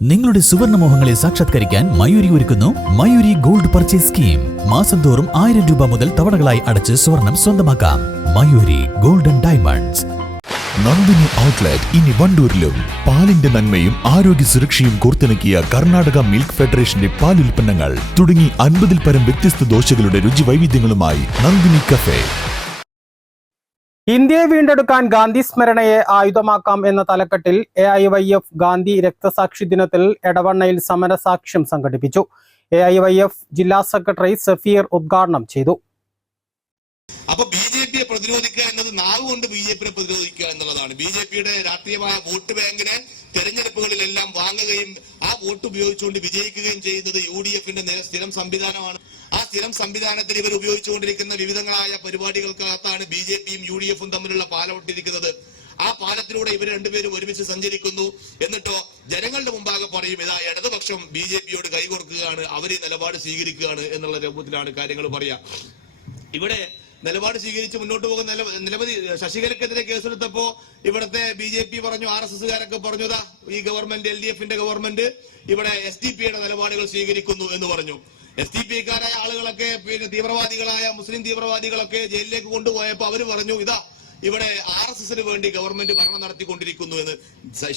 നിങ്ങളുടെ സുവർണമോഹങ്ങളെ സാക്ഷാത്കരിക്കാൻ മയൂരി ഒരുക്കുന്നു മയൂരി ഗോൾഡ് പർച്ചേസ് സ്കീം. മാസം തോറും 1000 രൂപ മുതൽ തവണകളായി അടച്ച് സ്വർണം സ്വന്തമാക്കാം. Mayuri golden diamonds. Nandini outlet ഇനി വണ്ടൂരിലും. പാലിന്റെ നന്മയും ആരോഗ്യ സുരക്ഷയും കോർത്തിണക്കിയ കർണാടക മിൽക്ക് ഫെഡറേഷന്റെ പാലുൽപ്പന്നങ്ങൾ തുടങ്ങി 50-ൽ പരം വ്യത്യസ്ത ദോശകളുടെ രുചി വൈവിധ്യങ്ങളുമായി നന്ദിനി കഫേ. ഇന്ത്യയെ വീണ്ടെടുക്കാൻ ഗാന്ധി സ്മരണയെ ആയുധമാക്കാം എന്ന തലക്കെട്ടിൽ AIYF ഗാന്ധി രക്തസാക്ഷി ദിനത്തിൽ എടവണ്ണയിൽ സമരസാക്ഷ്യം സംഘടിപ്പിച്ചു. AIYF ജില്ലാ സെക്രട്ടറി സഫീർ ഉദ്ഘാടനം ചെയ്തു. അപ്പൊ ബിജെപിയെ പ്രതിരോധിക്കുക എന്നത് നാവ് കൊണ്ട് ബിജെപിയെ പ്രതിരോധിക്കുക എന്നുള്ളതാണ്. ബിജെപിയുടെ രാഷ്ട്രീയമായ വോട്ട് ബാങ്കിനെ തെരഞ്ഞെടുപ്പുകളിലെല്ലാം വാങ്ങുകയും ആ വോട്ട് ഉപയോഗിച്ചുകൊണ്ട് വിജയിക്കുകയും ചെയ്യുന്നത് UDFന്റെ സ്ഥിരം സംവിധാനമാണ്. ആ സ്ഥിരം സംവിധാനത്തിൽ ഇവർ ഉപയോഗിച്ചുകൊണ്ടിരിക്കുന്ന വിവിധങ്ങളായ പരിപാടികൾക്കകത്താണ് BJPയും UDFും തമ്മിലുള്ള പാലമിട്ടിരിക്കുന്നത്. ആ പാലത്തിലൂടെ ഇവർ രണ്ടുപേരും ഒരുമിച്ച് സഞ്ചരിക്കുന്നു. എന്നിട്ടോ ജനങ്ങളുടെ മുമ്പാകെ പറയും, ഇതാ ഇടതുപക്ഷം BJPയോട് കൈകോർക്കുകയാണ്, അവർ ഈ നിലപാട് സ്വീകരിക്കുകയാണ് എന്നുള്ള രൂപത്തിലാണ് കാര്യങ്ങൾ പറയാ. ഇവിടെ നിലപാട് സ്വീകരിച്ച് മുന്നോട്ട് പോകുന്ന നിരവധി ശശികലക്കെതിരെ കേസെടുത്തപ്പോ ഇവിടുത്തെ BJP പറഞ്ഞു, RSSകാരൊക്കെ പറഞ്ഞതാ ഈ ഗവൺമെന്റ് LDFന്റെ ഗവൺമെന്റ് ഇവിടെ SDPയുടെ നിലപാടുകൾ സ്വീകരിക്കുന്നു എന്ന് പറഞ്ഞു. SDPക്കാരായ ആളുകളൊക്കെ തീവ്രവാദികളായ മുസ്ലിം തീവ്രവാദികളൊക്കെ ജയിലിലേക്ക് കൊണ്ടുപോയപ്പോ അവര് പറഞ്ഞു, ഇതാ ഇവിടെ RSSന് വേണ്ടി ഗവൺമെന്റ് ഭരണം നടത്തിക്കൊണ്ടിരിക്കുന്നു എന്ന്.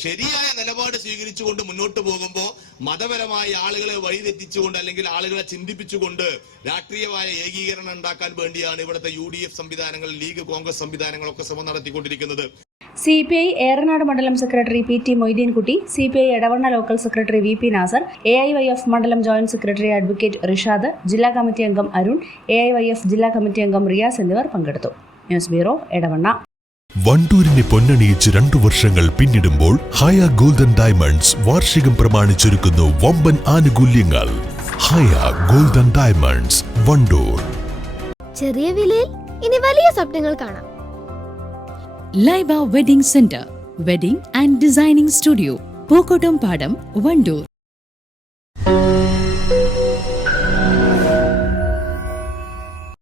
ശരിയായ നിലപാട് സ്വീകരിച്ചുകൊണ്ട് മുന്നോട്ട് പോകുമ്പോൾ മതപരമായ ആളുകളെ വഴിതെറ്റിച്ചുകൊണ്ട് അല്ലെങ്കിൽ ആളുകളെ ചിന്തിപ്പിച്ചുകൊണ്ട് രാഷ്ട്രീയമായ ഏകീകരണം ഉണ്ടാക്കാൻ വേണ്ടിയാണ് ഇവിടുത്തെ UDF സംവിധാനങ്ങൾ, ലീഗ്, കോൺഗ്രസ് സംവിധാനങ്ങളൊക്കെ ശ്രമം നടത്തിക്കൊണ്ടിരിക്കുന്നത്. CPI ഏറനാട് മണ്ഡലം secretary PT Moideenkutty, CPI Edavanna local secretary VP Nasar, AIYF മണ്ഡലം ജോയിന്റ് സെക്രട്ടറി അഡ്വക്കേറ്റ് റിഷാദ്, ജില്ലാ കമ്മിറ്റി അംഗം അരുൺ, AIYF ജില്ലാ കമ്മിറ്റി അംഗം റിയാസ് എന്നിവർ പങ്കെടുത്തു. News bureau, Edavanna. വണ്ടൂരിനെ പൊന്നണിയിച്ച് 2 വർഷങ്ങൾ പിന്നിടുമ്പോൾ ഹയ ഗോൾഡൻ ഡയമണ്ട്സ് വാർഷികം പ്രമാണിച്ചൊരുക്കുന്നു വമ്പൻ ആനുകൂല്യങ്ങൾ. ഹയ ഗോൾഡൻ ഡയമണ്ട്സ്, വണ്ടൂർ. ചെറിയ വിലയിൽ ഇനി വലിയ സ്വപ്നങ്ങൾ കാണാം. Laiba wedding centre, wedding and designing studio, Pookottam പാടം, വണ്ടൂർ.